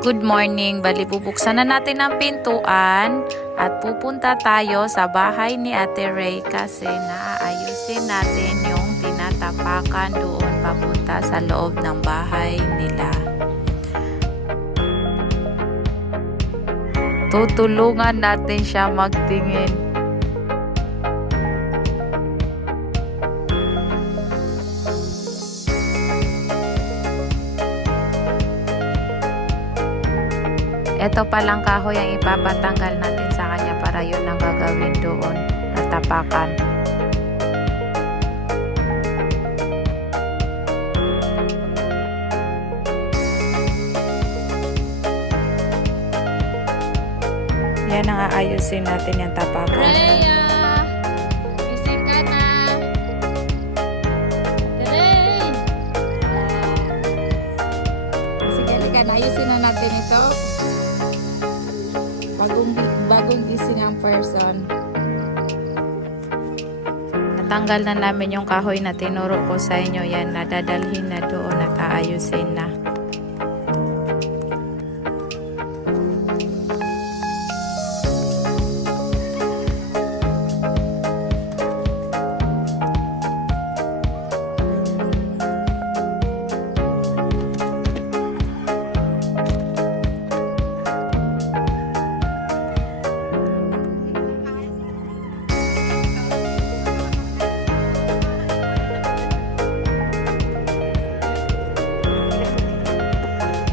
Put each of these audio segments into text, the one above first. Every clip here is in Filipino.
Good morning. Bali, bubuksan na natin ang pintuan at pupunta tayo sa bahay ni Ate Ray kasi naaayusin natin yung tinatapakan doon papunta sa loob ng bahay nila. Tutulungan natin siya magtingin. Ito palang kahoy ang ipapatanggal natin sa kanya para yun ang gagawin doon na tapakan. Yan ang aayusin natin yung tapakan. Rhea! Gising ka na! Ray! Sige, halika na. Ayusin na natin ito. Bagong gising ang person. Natanggal na namin yung kahoy na tinuro ko sa inyo. Yan, nadadalhin na doon at aayusin na.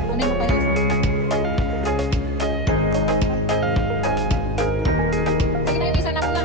Kunin mo pa yung isa. Sige na yung isa na muna.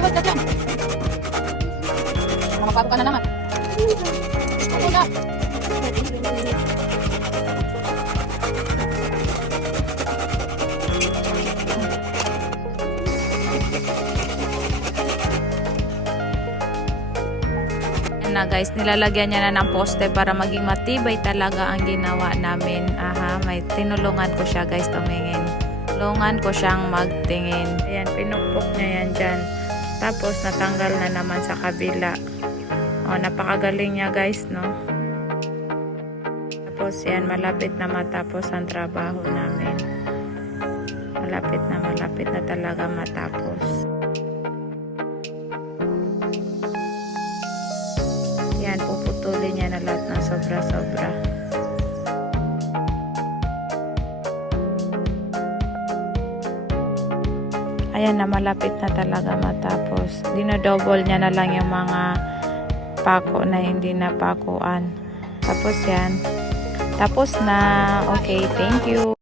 Iwag ka dyan. Makapago ka na naman. Ako na. Yan na guys, nilalagyan niya na ng poste para maging matibay talaga ang ginawa namin. Aha, may tinulungan ko siya guys tumingin. Tulungan ko siyang magtingin. Ayan, pinupok niya yan dyan. Tapos natanggal na naman sa kabila. O, napakagaling niya guys, no? Tapos yan, malapit na matapos ang trabaho namin. Malapit na talaga matapos. Yan, puputulin niya na lahat ng sobra-sobra. Ayan na, malapit na talaga matapos. Dinodouble niya na lang yung mga pako na hindi napakuan. Tapos yan. Tapos na. Okay, thank you.